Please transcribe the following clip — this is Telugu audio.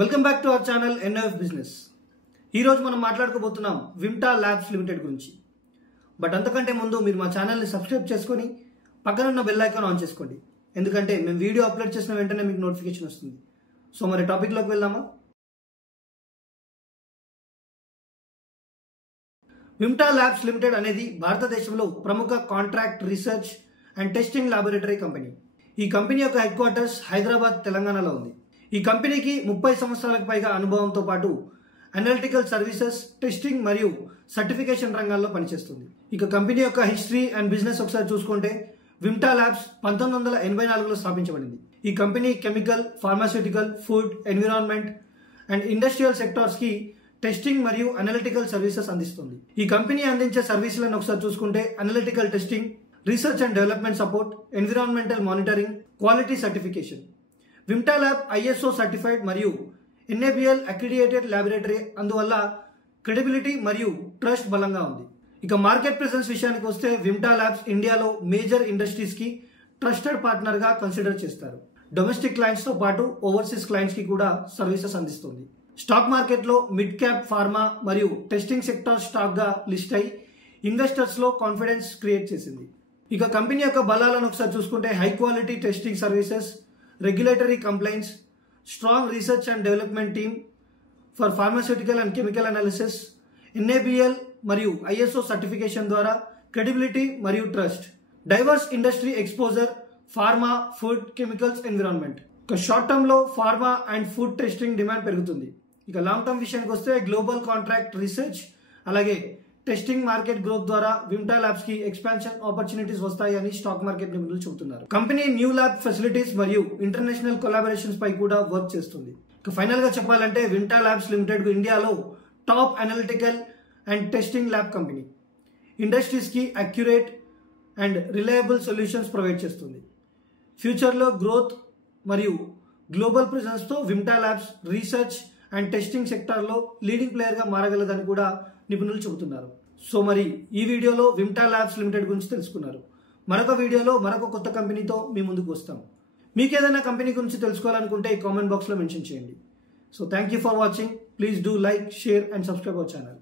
Welcome back to our channel NF business. ఈరోజు మనం మాట్లాడుకోబోతున్నాం విమ్టా ల్యాబ్స్ లిమిటెడ్ గురించి. బట్ అంతకంటే ముందు మీరు మా ఛానల్ని సబ్స్క్రైబ్ చేసుకొని పక్కనున్న బెల్ ఐకాన్ ఆన్ చేసుకోండి, ఎందుకంటే మేము వీడియో అప్లోడ్ చేసిన వెంటనే మీకు నోటిఫికేషన్ వస్తుంది. సో మరి టాపిక్లోకి వెళ్దామా? విమ్టా ల్యాబ్స్ లిమిటెడ్ అనేది భారతదేశంలో ప్రముఖ contract research and testing laboratory company. ఈ కంపెనీ యొక్క హెడ్ క్వార్టర్స్ హైదరాబాద్, తెలంగాణలో ఉంది. ఈ కంపెనీకి 30 సంవత్సరాలకు పైగా అనుభవంతో పాటు అనలిటికల్ సర్వీసెస్, టెస్టింగ్ మరియు సర్టిఫికేషన్ రంగాల్లో పనిచేస్తుంది. ఇక కంపెనీ యొక్క హిస్టరీ అండ్ బిజినెస్ ఒకసారి చూసుకుంటే విమ్టా ల్యాబ్స్ 1984లో స్థాపించబడింది. ఈ company chemical, pharmaceutical, food, environment and industrial sectors కి టెస్టింగ్ మరియు అనలిటికల్ సర్వీసెస్ అందిస్తుంది. ఈ కంపెనీ అందించే సర్వీసులను ఒకసారి చూసుకుంటే analytical testing, research and development support, environmental monitoring, quality certification. Vimta lab ISO certified మరియు NABL అక్రిడియేటెడ్ ల్యాబొరేటరీ, అందువల్ల క్రెడిబిలిటీ మరియు ట్రస్ట్ బలంగా ఉంది. ఇక మార్కెట్ ప్రెసెన్స్ విషయానికి వస్తే విమ్టా ల్యాబ్స్ ఇండియాలో మేజర్ ఇండస్ట్రీస్ కి ట్రస్టెడ్ పార్ట్నర్ గా కన్సిడర్ చేస్తారు. డొమెస్టిక్ క్లయింట్స్ తో పాటు ఓవర్సీస్ క్లయింట్స్ కి కూడా సర్వీసెస్ అందిస్తుంది. స్టాక్ మార్కెట్ లో మిడ్ క్యాప్, ఫార్మా మరియు టెస్టింగ్ సెక్టార్ స్టాక్ గా లిస్ట్ అయి ఇన్వెస్టర్స్ లో కాన్ఫిడెన్స్ క్రియేట్ చేసింది. ఇక కంపెనీ యొక్క బలాలను ఒకసారి చూసుకుంటే high quality testing services, regulatory complaints, strong research and development team for pharmaceutical and chemical analysis, NABL మరియు ISO సర్టిఫికేషన్ ద్వారా క్రెడిబిలిటీ మరియు trust, divorce industry exposure, pharma, food, chemicals, environment. ఇక షార్ట్ టర్మ్ లో pharma and food testing demand పెరుగుతుంది. ఇక లాంగ్ టర్మ్ విషయానికి వస్తే గ్లోబల్ కాంట్రాక్ట్ రీసెర్చ్ అలాగే టెస్టింగ్ మార్కెట్ గ్రోత్ ద్వారా విమ్టా ల్యాబ్స్ కి ఎక్స్పాన్షన్ ఆపర్చునిటీస్ వస్తాయని స్టాక్ మార్కెట్ నిపుణులు చెబుతున్నారు. కంపెనీ న్యూ ల్యాబ్ ఫెసిలిటీస్ మరియు ఇంటర్నేషనల్ కొలాబరేషన్స్ పై కూడా వర్క్ చేస్తుంది. ఇక ఫైనల్ గా చెప్పాలంటే విమ్టా ల్యాబ్స్ లిమిటెడ్ ఇండియాలో top analytical and testing lab company. Industries కి accurate and reliable solutions provide చేస్తుంది. ఫ్యూచర్లో గ్రోత్ మరియు గ్లోబల్ ప్రెజెన్స్ తో Vimta Labs research and testing సెక్టార్లో లీడింగ్ ప్లేయర్ గా మారగలదని కూడా నిపుణులు చెబుతున్నారు. సో మరి ఈ వీడియోలో విమ్టా ల్యాబ్స్ లిమిటెడ్ గురించి తెలుసుకున్నారు. మరొక వీడియోలో మరొక కొత్త కంపెనీతో మీ ముందుకు వస్తాం. మీకు ఏదైనా కంపెనీ గురించి తెలుసుకోవాలనుకుంటే ఈ కామెంట్ బాక్స్ లో మెన్షన్ చేయండి. So thank you for watching. Please do like, share and subscribe our channel.